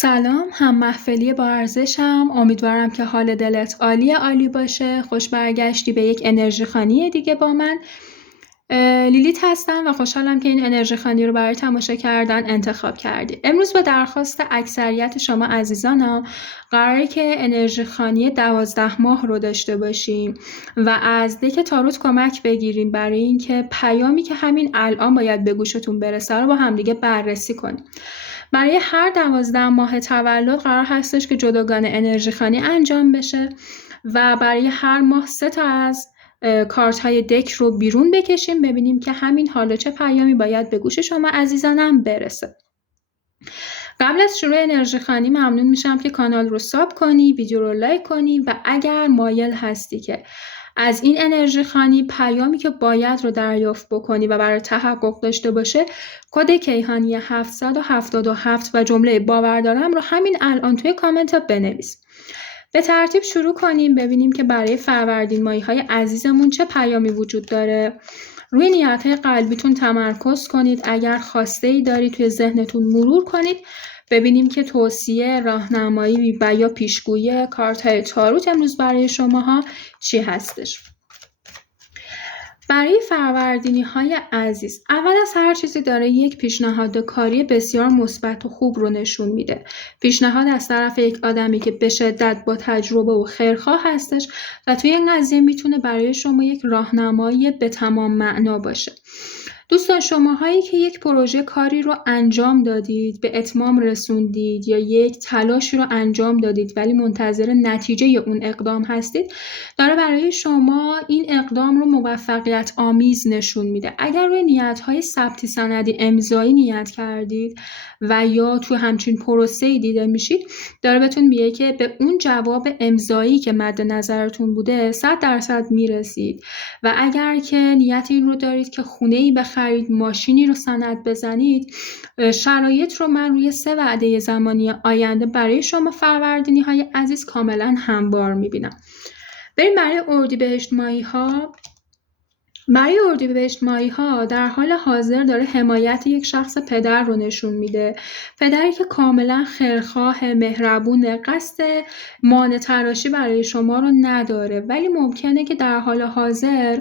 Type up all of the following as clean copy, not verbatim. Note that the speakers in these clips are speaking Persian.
سلام، هم محفلی با ارزشم. امیدوارم که حال دلت عالی باشه. خوش برگشتی به یک انرژی خانی دیگه با من. لیلیت هستم و خوشحالم که این انرژی خانی رو برای تماشا کردن انتخاب کردی. امروز به درخواست اکثریت شما عزیزانم قراره که انرژی خانی 12 ماه رو داشته باشیم و از دک تاروت کمک بگیریم برای اینکه پیامی که همین الان باید به گوشتون برسه رو با همدیگه بررسی کنیم. برای هر 12 ماه تولد قرار هستش که جداگانه انرژی خانی انجام بشه و برای هر ماه 3 تا از کارت های دک رو بیرون بکشیم ببینیم که همین حالا چه پیامی باید به گوش شما عزیزانم برسه. قبل از شروع انرژی خانی ممنون میشم که کانال رو ساب کنی، ویدیو رو لایک کنی و اگر مایل هستی که از این انرژی خانی پیامی که باید رو دریافت بکنی و برای تحقق داشته باشه کد کیهانی 777 و جمله باوردارم رو همین الان توی کامنت ها بنویس. به ترتیب شروع کنیم ببینیم که برای فروردین ماهی های عزیزمون چه پیامی وجود داره. روی نیت‌های قلبیتون تمرکز کنید. اگر خواسته‌ای دارید توی ذهنتون مرور کنید ببینیم که توصیه، راهنمایی و یا پیشگویی کارت‌های تاروت امروز برای شماها چی هستش. برای فروردینی‌های عزیز اول از هر چیزی داره یک پیشنهاد کاری بسیار مثبت و خوب رو نشون میده. پیشنهاد از طرف یک آدمی که به شدت با تجربه و خیرخواه هستش و توی این قضیه میتونه برای شما یک راهنمایی به تمام معنا باشه. دوستان شماهایی که یک پروژه کاری رو انجام دادید، به اتمام رسوندید یا یک تلاشی رو انجام دادید ولی منتظر نتیجه اون اقدام هستید، داره برای شما این اقدام رو موفقیت آمیز نشون میده. اگر روی نیت‌های ثبتی سندی امضایی نیت کردید و یا تو همچین پروسه‌ای دیده میشید، داره بهتون میگه که به اون جواب امضایی که مد نظرتون بوده 100% میرسید و اگر که نیت این رو دارید که خونه‌ای بخرید، ماشینی رو سند بزنید، شرایط رو من روی 3 وعده زمانی آینده برای شما فروردینی‌های عزیز کاملا هموار میبینم. بریم برای اردیبهشت ماهی‌ها. برای اردیبهشت ماهی‌ها در حال حاضر داره حمایت یک شخص پدر رو نشون میده. پدری که کاملا خیرخواه، مهربون، قصد مانع تراشی برای شما رو نداره ولی ممکنه که در حال حاضر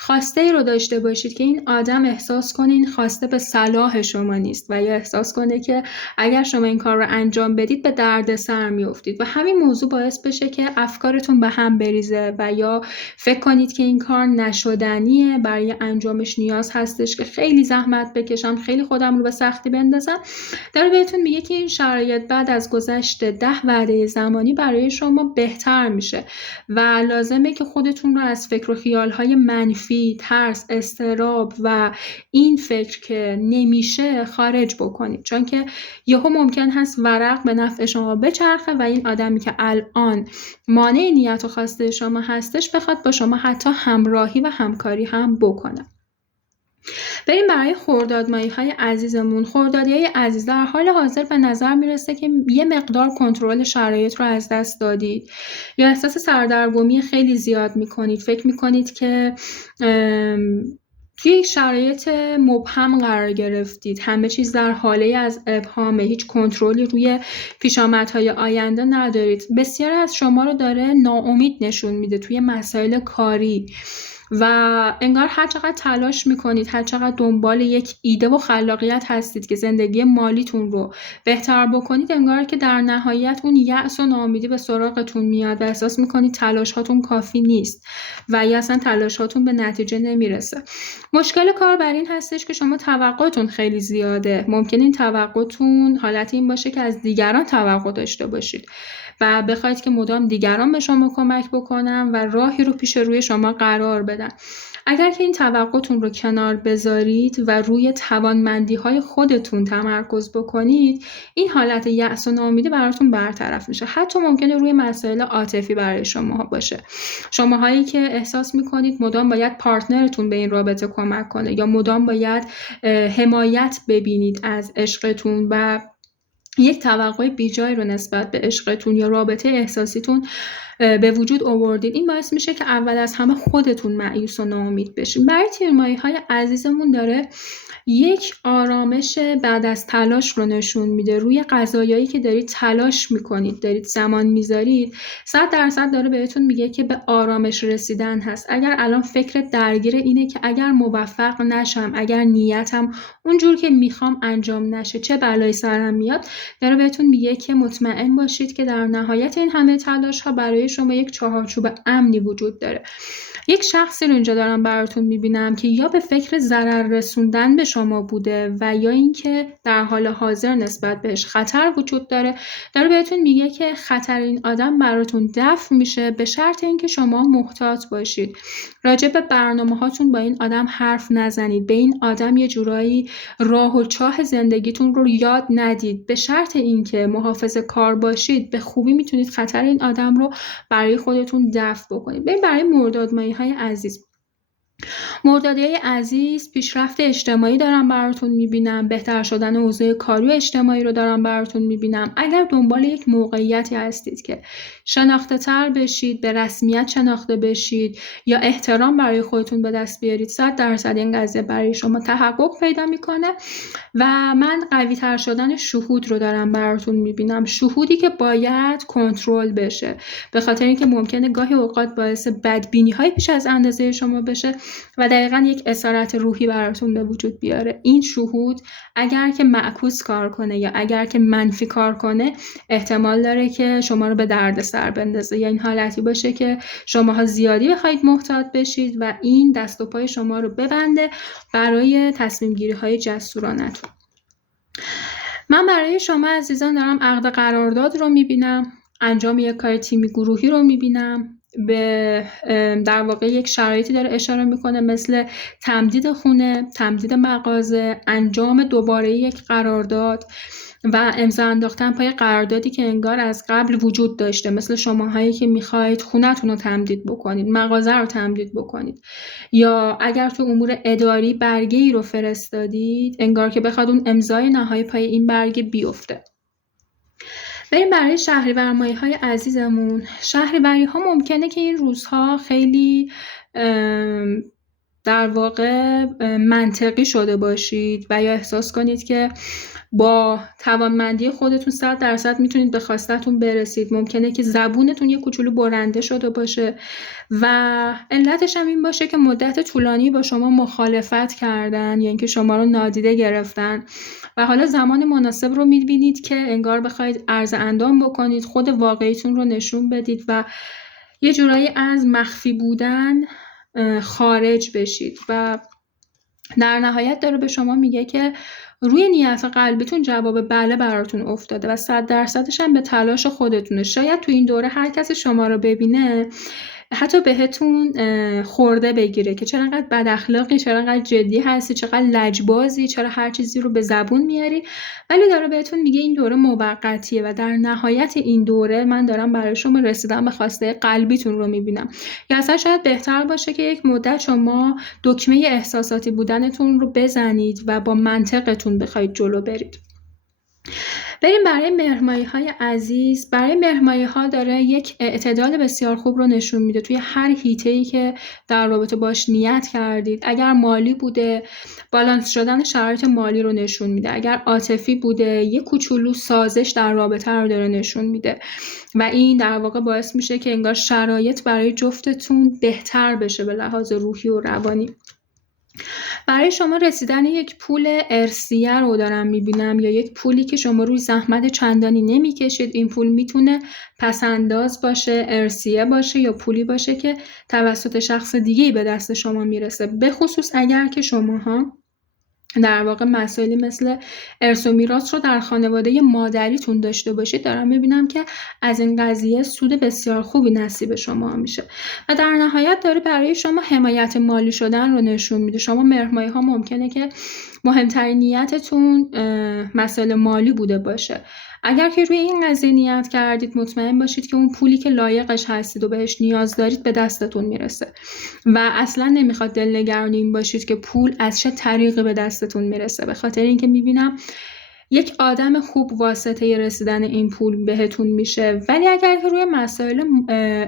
خواسته ای رو داشته باشید که این آدم احساس کنه این خواسته به صلاح شما نیست و یا احساس کنه که اگر شما این کار رو انجام بدید به دردسر میافتید و همین موضوع باعث بشه که افکارتون به هم بریزه و یا فکر کنید که این کار نشدنیه، برای انجامش نیاز هستش که خیلی زحمت بکشم، خیلی خودم رو به سختی بندازم. داره بهتون میگه که این شرایط بعد از گذشت 10 وعده زمانی برای شما بهتر میشه و لازمه که خودتون رو از فکر و خیال‌های منفی، ترس، اضطراب و این فکر که نمیشه خارج بکنید، چون که یهو ممکن هست ورق به نفع شما بچرخه و این آدمی که الان مانع نیت و خواسته شما هستش بخواد با شما حتی همراهی و همکاری هم بکنه. بریم برای خرداد ماهی‌های عزیزمون. خردادی‌های عزیز در حال حاضر به نظر میرسه که یه مقدار کنترل شرایط رو از دست دادید یا احساس سردرگمی خیلی زیاد میکنید. فکر میکنید که توی یک شرایط مبهم قرار گرفتید، همه چیز در حاله از ابهامه، هیچ کنترلی روی پیشامدهای آینده ندارید. بسیاری از شما رو داره ناامید نشون میده توی مسائل کاری و انگار هر چقدر تلاش میکنید، هر چقدر دنبال یک ایده و خلاقیت هستید که زندگی مالیتون رو بهتر بکنید، انگار که در نهایت اون یأس و ناامیدی به سراغتون میاد و احساس میکنید تلاش هاتون کافی نیست و یا اصلا تلاش هاتون به نتیجه نمیرسه. مشکل کار بر این هستش که شما توقعتون خیلی زیاده. ممکن این توقعتون حالت این باشه که از دیگران توقع داشته باشید و بخواید که مدام دیگران به شما کمک بکنن و راهی رو پیش روی شما قرار بدن. اگر که این توقعتون رو کنار بذارید و روی توانمندی‌های خودتون تمرکز بکنید، این حالت یأس و ناامیدی براتون برطرف میشه. حتی ممکنه روی مسائل عاطفی برای شما باشه. شماهایی که احساس میکنید مدام باید پارتنرتون به این رابطه کمک کنه یا مدام باید حمایت ببینید از عشقتون و یک توقع بیجای رو نسبت به عشقتون یا رابطه احساسیتون به وجود آوردید، این باعث میشه که اول از همه خودتون مایوس و ناامید بشین. برای تیرمایه‌های عزیزمون داره یک آرامش بعد از تلاش رو نشون میده. روی قضایایی که دارید تلاش میکنید، دارید زمان میذارید، 100% داره بهتون میگه که به آرامش رسیدن هست. اگر الان فکرت درگیر اینه که اگر موفق نشم، اگر نیتم اونجور که میخوام انجام نشه چه بلایی سرم میاد، داره بهتون میگه که مطمئن باشید که در نهایت این همه تلاش ها برای شما یک چهارچوب امنی وجود داره. یک شخصی رو اینجا دارم براتون میبینم که یا به فکر ضرر رسوندن به شما بوده و یا اینکه در حال حاضر نسبت بهش خطر وجود داره. داره بهتون میگه که خطر این آدم براتون دفع میشه به شرط اینکه شما محتاط باشید. راجع به برنامه‌هاتون با این آدم حرف نزنید. به این آدم یه جورایی راه و چاه زندگیتون رو یاد ندید. به شرط اینکه محافظه‌کار باشید به خوبی میتونید خطر این آدم رو برای خودتون دفع بکنید. برای مرداد ماهی‌های عزیز، مردادی‌های عزیز پیشرفت اجتماعی دارم براتون میبینم، بهتر شدن اوضاع کاری و اجتماعی رو دارم براتون میبینم. اگر دنبال یک موقعیتی هستید که شناخته تر بشید، به رسمیت شناخته بشید یا احترام برای خودتون به دست بیارید، 100% این قضیه برای شما تحقق پیدا میکنه. و من قوی تر شدن شهود رو دارم براتون میبینم، شهودی که باید کنترل بشه، به خاطر اینکه ممکنه گاهی اوقات باعث بدبینی های پیش از اندازه شما بشه و دقیقاً یک اسارت روحی براتون به وجود بیاره. این شهود اگر که معکوس کار کنه یا اگر که منفی کار کنه، احتمال داره که شما رو به دردسر بندازه، یا این حالتی باشه که شماها زیادی بخواید محتاط بشید و این دست و پای شما رو ببنده برای تصمیم گیری های جسورانتون. من برای شما عزیزان دارم عقد قرارداد رو میبینم، انجام یک کار تیمی گروهی رو میبینم، به در واقع یک شرایطی داره اشاره میکنه مثل تمدید خونه، تمدید مغازه، انجام دوباره یک قرارداد و امضا انداختن پای قراردادی که انگار از قبل وجود داشته، مثل شماهایی که میخواید خونه‌تون رو تمدید بکنید، مغازه رو تمدید بکنید، یا اگر تو امور اداری برگه‌ای رو فرستادید انگار که بخواد اون امضای نهایی پای این برگه بیفته. بریم برای شهریور ماهی‌های عزیزمون. شهریوری‌ها ممکنه که این روزها خیلی در واقع منطقی شده باشید و یا احساس کنید که با توانمندی خودتون 100% میتونید به خواستتون برسید. ممکنه که زبونتون یه کوچولو برنده شده باشه و علتش هم این باشه که مدت طولانی با شما مخالفت کردن یا اینکه شما رو نادیده گرفتن و حالا زمان مناسب رو میبینید که انگار بخواید عرض اندام بکنید، خود واقعیتون رو نشون بدید و یه جورایی از مخفی بودن خارج بشید. و در نهایت داره به شما میگه که روی نیت قلبیتون جواب بله براتون افتاده و 100%ش هم به تلاش خودتونه. شاید تو این دوره هر کسی شما رو ببینه حتی بهتون خورده بگیره که چرا انقدر بد اخلاقی، چرا انقدر جدی هستی، چقدر لجبازی، چرا هر چیزی رو به زبون میاری، ولی داره بهتون میگه این دوره موقتیه و در نهایت این دوره من دارم برای شما رسیدن به خواسته قلبیتون رو میبینم. یا اصلا شاید بهتر باشه که یک مدت شما دکمه احساساتی بودنتون رو بزنید و با منطقتون بخواید جلو برید. بریم برای مهرماهی‌های عزیز. برای مهرماهی‌ها داره یک اعتدال بسیار خوب رو نشون میده توی هر حیطه‌ای که در رابطه باش نیت کردید. اگر مالی بوده، بالانس شدن شرایط مالی رو نشون میده. اگر عاطفی بوده، یک کوچولو سازش در رابطه رو داره نشون میده و این در واقع باعث میشه که انگار شرایط برای جفتتون بهتر بشه به لحاظ روحی و روانی. برای شما رسیدن یک پول ارثیه رو دارم میبینم یا یک پولی که شما روی زحمت چندانی نمیکشید. این پول میتونه پسنداز باشه، ارثیه باشه یا پولی باشه که توسط شخص دیگه‌ای به دست شما میرسه، به خصوص اگر که شماها در واقع مسائلی مثل ارث و میراث رو در خانواده مادریتون داشته باشید. دارم میبینم که از این قضیه سود بسیار خوبی نصیب شما میشه و در نهایت داره برای شما حمایت مالی شدن رو نشون میده. شما مهرماهی‌ها ممکنه که مهمترین نیتتون مسائل مالی بوده باشه. اگر که روی این قضیه نیت کردید مطمئن باشید که اون پولی که لایقش هستید و بهش نیاز دارید به دستتون میرسه و اصلا نمیخواد دلنگران این باشید که پول از چه طریقی به دستتون میرسه، به خاطر اینکه میبینم یک آدم خوب واسطه رسیدن این پول بهتون میشه. ولی اگر که روی مسائل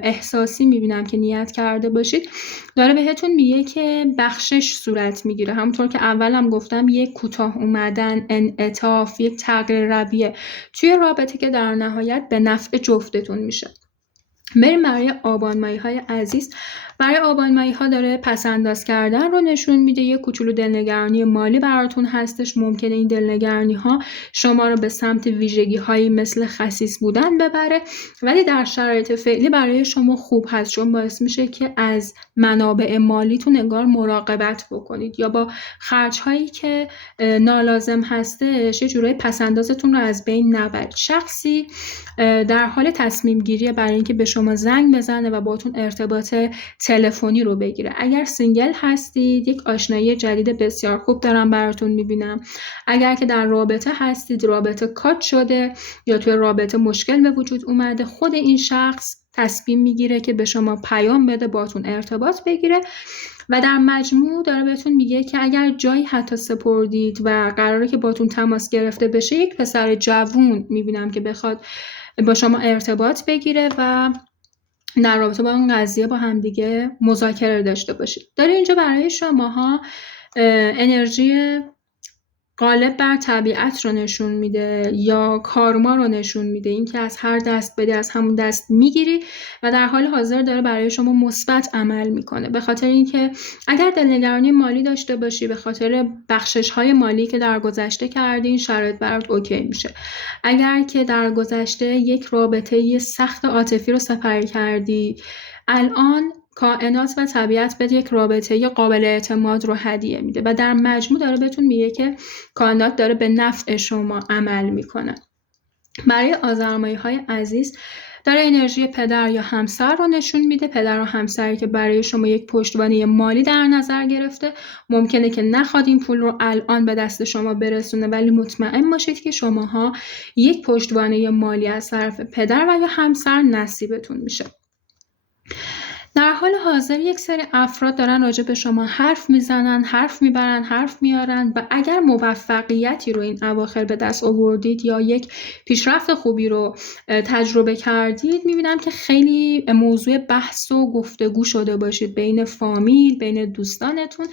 احساسی میبینم که نیت کرده باشید، داره بهتون میگه که بخشش صورت میگیره. همونطور که اولم گفتم، یک کوتاه اومدن، انعطاف، یک تغییر رویه توی رابطه که در نهایت به نفع جفتتون میشه. بریم برای آبان ماهی های عزیز. برای آبان ماهی ها داره پسنداز کردن رو نشون میده. یه کوچولو دلنگرانی مالی براتون هستش. ممکنه این دلنگرانی ها شما رو به سمت ویژگی هایی مثل خسیس بودن ببره، ولی در شرایط فعلی برای شما خوب هست، چون باعث میشه که از منابع مالیتون انگار مراقبت بکنید یا با خرج هایی که نالازم هستش یه جورایی پسندازتون رو از بین نبرید. شخصی در حال تصمیم گیری برای اینکه به شما زنگ بزنه و باتون ارتباط تلفنی رو بگیره. اگر سینگل هستید، یک آشنایی جدید بسیار خوب دارم براتون میبینم. اگر که در رابطه هستید، رابطه کات شده یا توی رابطه مشکل به وجود اومده، خود این شخص تصمیم میگیره که به شما پیام بده، باتون ارتباط بگیره و در مجموع داره بهتون میگه که اگر جایی حتی سپردید و قراره که باتون تماس گرفته بشه، یک پسر جوون میبینم که بخواد با شما ارتباط بگیره و در رابطه با اون قضیه با همدیگه مذاکره داشته باشید. داره اینجا برای شماها انرژی غالب بر طبیعت رو نشون میده یا کارما رو نشون میده. این که از هر دست بدی از همون دست میگیری و در حال حاضر داره برای شما مثبت عمل میکنه، به خاطر اینکه اگر دلنگرانی مالی داشته باشی، به خاطر بخشش های مالی که در گذشته کردی، این شرایط برات اوکی میشه. اگر که در گذشته یک رابطه سخت عاطفی رو سپری کردی، الان کائنات و طبیعت به یک رابطه قابل اعتماد رو هدیه میده و در مجموع داره بهتون میگه که کائنات داره به نفع شما عمل میکنه. برای آذرمایی های عزیز داره انرژی پدر یا همسر رو نشون میده. پدر و همسری که برای شما یک پشتوانه مالی در نظر گرفته، ممکنه که نخواد این پول رو الان به دست شما برسونه، ولی مطمئن باشید که شماها یک پشتوانه مالی از طرف پدر و یا همسر نصیبتون میشه. در حال حاضر یک سری افراد دارن راجع به شما حرف میزنن، حرف میبرن، حرف میارن و اگر موفقیتی رو این اواخر به دست آوردید یا یک پیشرفت خوبی رو تجربه کردید، میبینم که خیلی موضوع بحث و گفتگو شده باشید بین فامیل، بین دوستانتون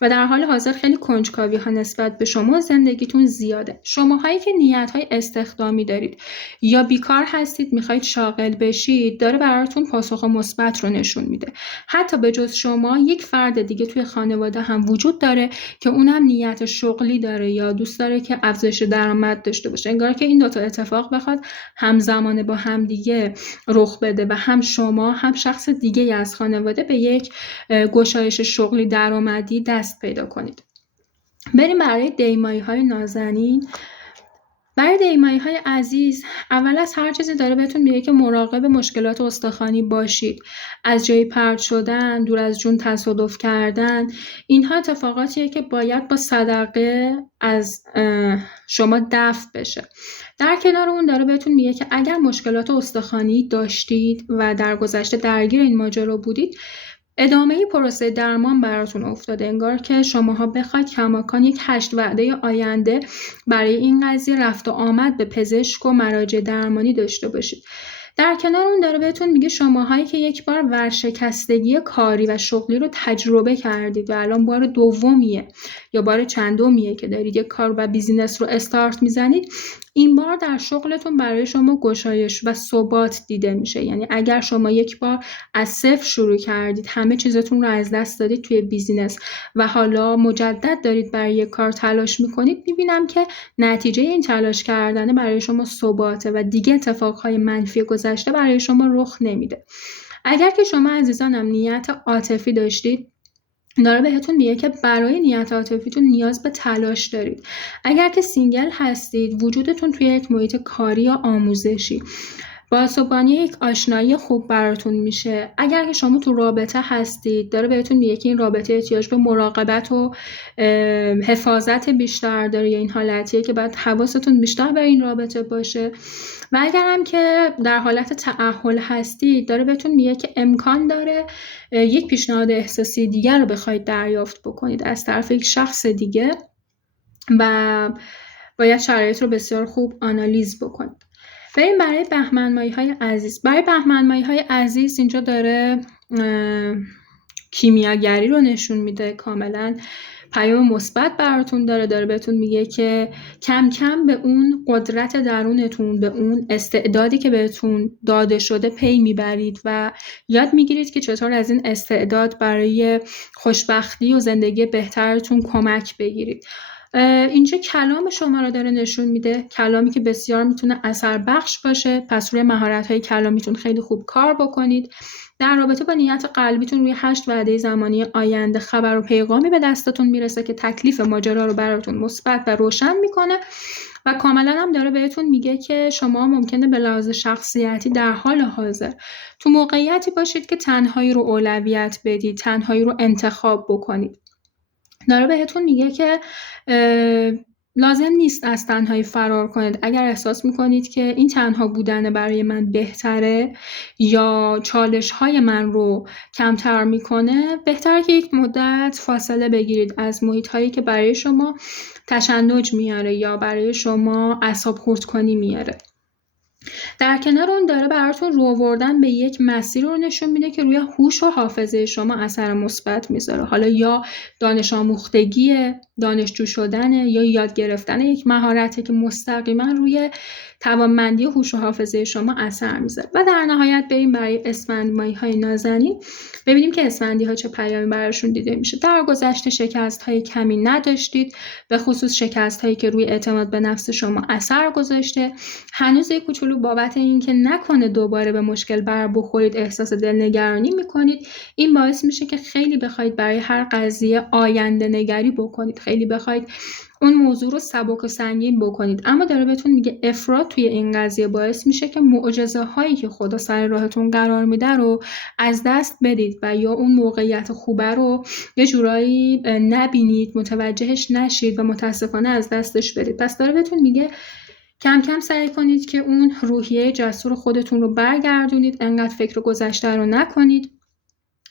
و در حال حاضر خیلی کنجکاوی ها نسبت به شما زندگیتون زیاده. شماهایی که نیت های استخدامی دارید یا بیکار هستید میخواید شاغل بشید، داره براتون پاسخ مثبت رو نشون میده. حتی به جز شما یک فرد دیگه توی خانواده هم وجود داره که اونم نیت شغلی داره یا دوست داره که افزایش درآمد داشته باشه. انگار که این دوتا اتفاق بخواد همزمان با هم دیگه رخ بده و هم شما هم شخص دیگه از خانواده به یک گشایش شغلی درآمدی دست پیدا کنید. بریم برای دیمایی های نازنین. برای دیمایی های عزیز، اول از هر چیزی داره بهتون میگه که مراقب مشکلات استخوانی باشید. از جایی پرت شدن، دور از جون تصادف کردن، اینها اتفاقاتیه که باید با صدقه از شما دفع بشه. در کنار اون داره بهتون میگه که اگر مشکلات استخوانی داشتید و در گذشته درگیر این ماجرا بودید، ادامه پروسه درمان براتون افتاده. انگار که شماها بخواید کماکان یک 8 وعده آینده برای این قضیه رفت و آمد به پزشک و مراجع درمانی داشته باشید. در کنار اون داره بهتون میگه شماهایی که یک بار ورشکستگی کاری و شغلی رو تجربه کردید و الان بار دومیه یا بار چندمیه که دارید یک کار و بیزینس رو استارت میزنید، این بار در شغلتون برای شما گشایش و ثبات دیده میشه. یعنی اگر شما یک بار از صفر شروع کردید، همه چیزتون رو از دست دادید توی بیزینس و حالا مجدد دارید برای یک کار تلاش میکنید، میبینم که نتیجه این تلاش کردن برای شما ثباته و دیگه اتفاقهای منفی گذشته برای شما رخ نمیده. اگر که شما عزیزانم نیت عاطفی داشتید، داره بهتون میگه که برای نیت عاطفیتون نیاز به تلاش دارید. اگر که سینگل هستید، وجودتون توی یک محیط کاری یا آموزشی باعث‌بانی یک آشنایی خوب براتون میشه. اگر که شما تو رابطه هستید، داره بهتون میگه که این رابطه احتیاج به مراقبت و حفاظت بیشتر داره، یا این حالتیه که باید حواستون بیشتر به این رابطه باشه. و اگر هم که در حالت تأهل هستید، داره بهتون میگه که امکان داره یک پیشنهاد احساسی دیگر رو بخواید دریافت بکنید از طرف یک شخص دیگه و باید شرایط رو بسیار خوب آنالیز بکنید. بریم برای بهمن ماهی‌های عزیز. برای بهمن ماهی‌های عزیز اینجا داره کیمیاگری رو نشون میده، کاملا پیام مثبت براتون داره بهتون میگه که کم کم به اون قدرت درونتون، به اون استعدادی که بهتون داده شده پی میبرید و یاد میگیرید که چطور از این استعداد برای خوشبختی و زندگی بهترتون کمک بگیرید. اینجا کلام شما رو داره نشون میده، کلامی که بسیار میتونه اثر بخش باشه، پس روی مهارت‌های کلامیتون خیلی خوب کار بکنید. در رابطه با نیت قلبیتون روی 8 وعده زمانی آینده خبر و پیغامی به دستتون میرسه که تکلیف ماجرا رو براتون مثبت و روشن میکنه و کاملا هم داره بهتون میگه که شما ممکنه به لحاظ شخصیتی در حال حاضر تو موقعیتی باشید که تنهایی رو اولویت بدید، تنهایی رو انتخاب بکنید. داره بهتون میگه که لازم نیست از تنهایی فرار کنید. اگر احساس میکنید که این تنها بودن برای من بهتره یا چالش های من رو کمتر میکنه، بهتره که یک مدت فاصله بگیرید از محیط هایی که برای شما تشنج میاره یا برای شما اعصاب خورد کنی میاره. در کنار اون داره براتون رو آوردن به یک مسیر رو نشون میده که روی هوش و حافظه شما اثر مثبت میذاره. حالا یا دانش آموختگی، دانشجو شدن یا یاد گرفتن یک مهارتی که مستقیما روی توانمندی هوش و حافظه شما اثر میذاره. و در نهایت بریم برای اسفند ماهی‌های نازنین، ببینیم که اسفندی‌ها چه پیامی براشون دیده میشه. در گذشته شکست‌های کمی نداشتید، به خصوص شکست‌هایی که روی اعتماد به نفس شما اثر گذاشته. هنوز یک کوچولو بابت اینکه نکنه دوباره به مشکل بر بخورید احساس دلنگرانی میکنید. این باعث میشه که خیلی بخواید برای هر قضیه آینده نگری بکنید، خیلی بخواید اون موضوع رو سبک و سنگین بکنید. اما داره بهتون میگه افراط توی این قضیه باعث میشه که معجزه هایی که خدا سر راهتون قرار میده رو از دست بدید و یا اون موقعیت خوبه رو یه جورایی نبینید، متوجهش نشید و متاسفانه از دستش بدید. پس داره بهتون میگه کم کم سعی کنید که اون روحیه جسور خودتون رو برگردونید، انقدر فکر گذشته رو نکنید.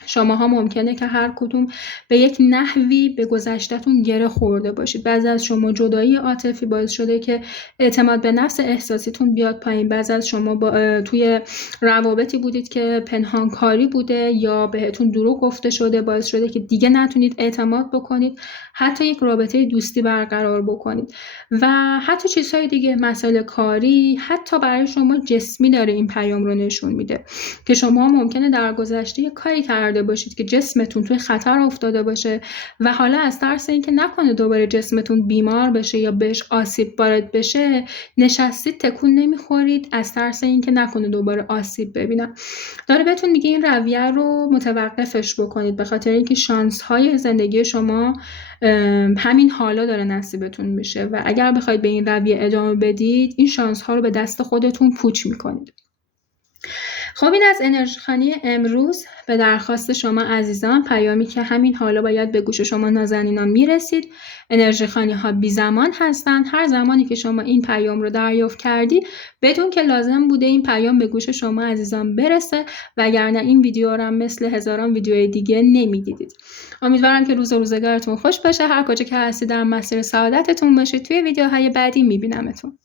شماها ممکنه که هر کدوم به یک نحوی به گذشته‌تون گره خورده باشید. بعضی از شما جدایی عاطفی باعث شده که اعتماد به نفس احساسیتون بیاد پایین. بعضی از شما توی روابطی بودید که پنهانکاری بوده یا بهتون دروغ گفته شده، باعث شده که دیگه نتونید اعتماد بکنید، حتی یک رابطه دوستی برقرار بکنید و حتی چیزهای دیگه، مسائل کاری، حتی برای شما جسمی داره این پیام رو نشون میده که شما ممکنه در گذشته یک کاری کرده باشید که جسمتون توی خطر افتاده باشه و حالا از ترس اینکه نکنه دوباره جسمتون بیمار بشه یا بهش آسیب وارد بشه، نشستید تکون نمیخورید از ترس اینکه نکنه دوباره آسیب ببینم. داره بهتون میگه این رویه رو متوقفش بکنید، به خاطر اینکه شانس های زندگی شما همین حالا داره نصیبتون میشه و اگر بخواید به این رویه ادامه بدید این شانس ها رو به دست خودتون پوچ میکنید. خب این از انرژی خوانی امروز به درخواست شما عزیزان، پیامی که همین حالا باید به گوش شما نازنینان میرسید. انرژی خوانی ها بی زمان هستند. هر زمانی که شما این پیام رو دریافت کردید بدون که لازم بوده این پیام به گوش شما عزیزان برسه، وگرنه این ویدیو رو هم مثل هزاران ویدیوی دیگه نمیدیدید. امیدوارم که روز و روزگارتون خوش باشه. هر کجا که هستید در مسیر سعادتتون باشید. توی ویدیوهای بعدی میبینمتون.